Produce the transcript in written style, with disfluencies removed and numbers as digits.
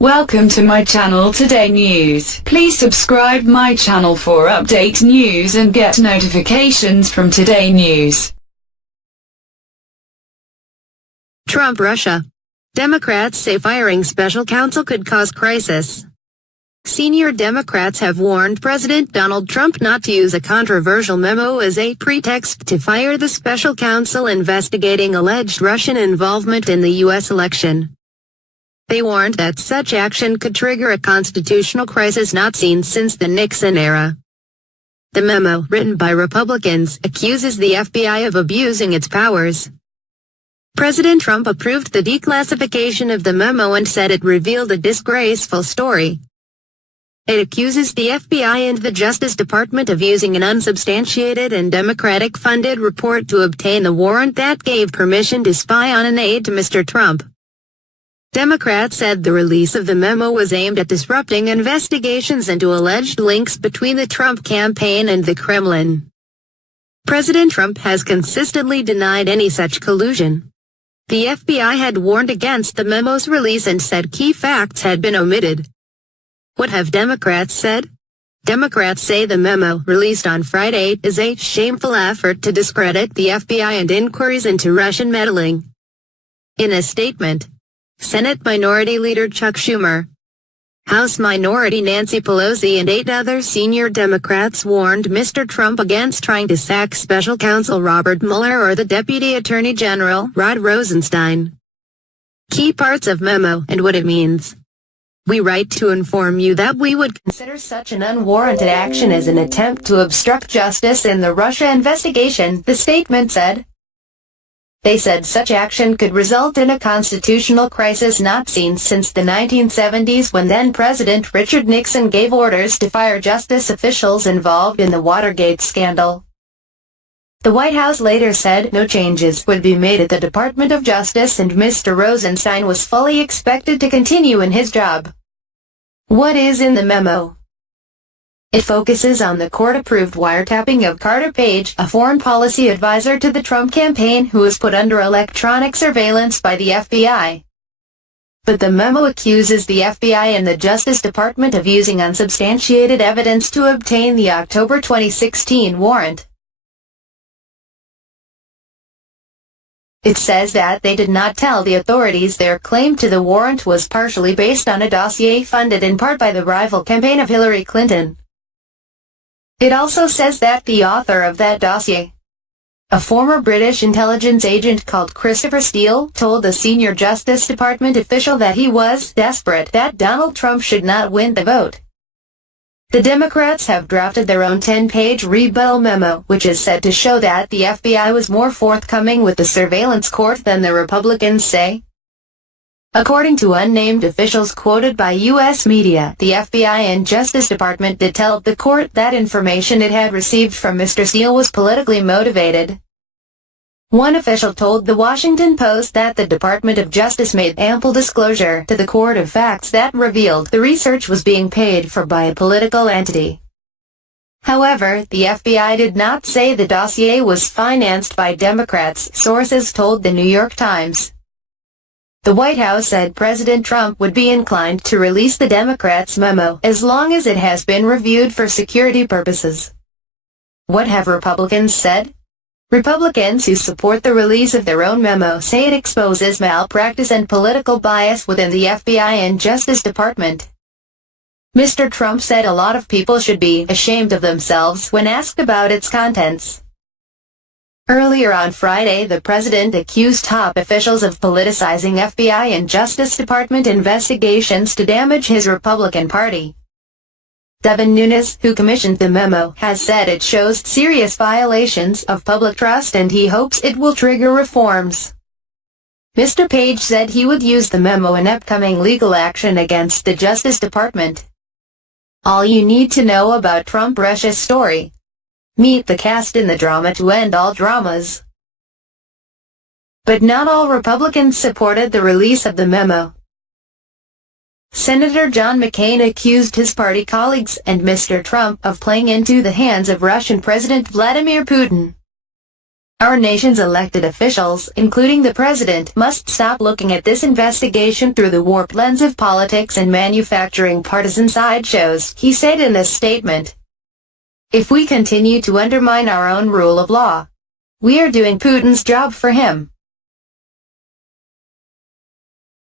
Welcome to my channel Today News. Please subscribe my channel for update news and get notifications from Today News. Trump Russia. Democrats say firing special counsel could cause crisis. Senior Democrats have warned President Donald Trump not to use a controversial memo as a pretext to fire the special counsel investigating alleged Russian involvement in the U.S. election. They warned that such action could trigger a constitutional crisis not seen since the Nixon era. The memo, written by Republicans, accuses the FBI of abusing its powers. President Trump approved the declassification of the memo and said it revealed a disgraceful story. It accuses the FBI and the Justice Department of using an unsubstantiated and Democratic-funded report to obtain the warrant that gave permission to spy on an aide to Mr. Trump. Democrats said the release of the memo was aimed at disrupting investigations into alleged links between the Trump campaign and the Kremlin. President Trump has consistently denied any such collusion. The FBI had warned against the memo's release and said key facts had been omitted. What have Democrats said? Democrats say the memo, released on Friday, is a shameful effort to discredit the FBI and inquiries into Russian meddling. In a statement, Senate Minority Leader Chuck Schumer, House Minority Nancy Pelosi and 8 other senior Democrats warned Mr. Trump against trying to sack Special Counsel Robert Mueller or the Deputy Attorney General Rod Rosenstein. Key parts of memo and what it means. We write to inform you that we would consider such an unwarranted action as an attempt to obstruct justice in the Russia investigation, the statement said. They said such action could result in a constitutional crisis not seen since the 1970s when then-President Richard Nixon gave orders to fire justice officials involved in the Watergate scandal. The White House later said no changes would be made at the Department of Justice and Mr. Rosenstein was fully expected to continue in his job. What is in the memo? It focuses on the court-approved wiretapping of Carter Page, a foreign policy advisor to the Trump campaign who was put under electronic surveillance by the FBI. But the memo accuses the FBI and the Justice Department of using unsubstantiated evidence to obtain the October 2016 warrant. It says that they did not tell the authorities their claim to the warrant was partially based on a dossier funded in part by the rival campaign of Hillary Clinton. It also says that the author of that dossier, a former British intelligence agent called Christopher Steele, told a senior Justice Department official that he was desperate that Donald Trump should not win the vote. The Democrats have drafted their own 10-page rebuttal memo, which is said to show that the FBI was more forthcoming with the surveillance court than the Republicans say. According to unnamed officials quoted by U.S. media, the FBI and Justice Department did tell the court that information it had received from Mr. Steele was politically motivated. One official told the Washington Post that the Department of Justice made ample disclosure to the court of facts that revealed the research was being paid for by a political entity. However, the FBI did not say the dossier was financed by Democrats, sources told the New York Times. The White House said President Trump would be inclined to release the Democrats' memo as long as it has been reviewed for security purposes. What have Republicans said? Republicans who support the release of their own memo say it exposes malpractice and political bias within the FBI and Justice Department. Mr. Trump said a lot of people should be ashamed of themselves when asked about its contents. Earlier on Friday, the president accused top officials of politicizing FBI and Justice Department investigations to damage his Republican Party. Devin Nunes, who commissioned the memo, has said it shows serious violations of public trust and he hopes it will trigger reforms. Mr. Page said he would use the memo in upcoming legal action against the Justice Department. All you need to know about Trump-Russia's story. Meet the cast in the drama to end all dramas. But not all Republicans supported the release of the memo. Senator John McCain accused his party colleagues and Mr. Trump of playing into the hands of Russian President Vladimir Putin. Our nation's elected officials, including the president, must stop looking at this investigation through the warped lens of politics and manufacturing partisan sideshows, he said in a statement. If we continue to undermine our own rule of law, we are doing Putin's job for him.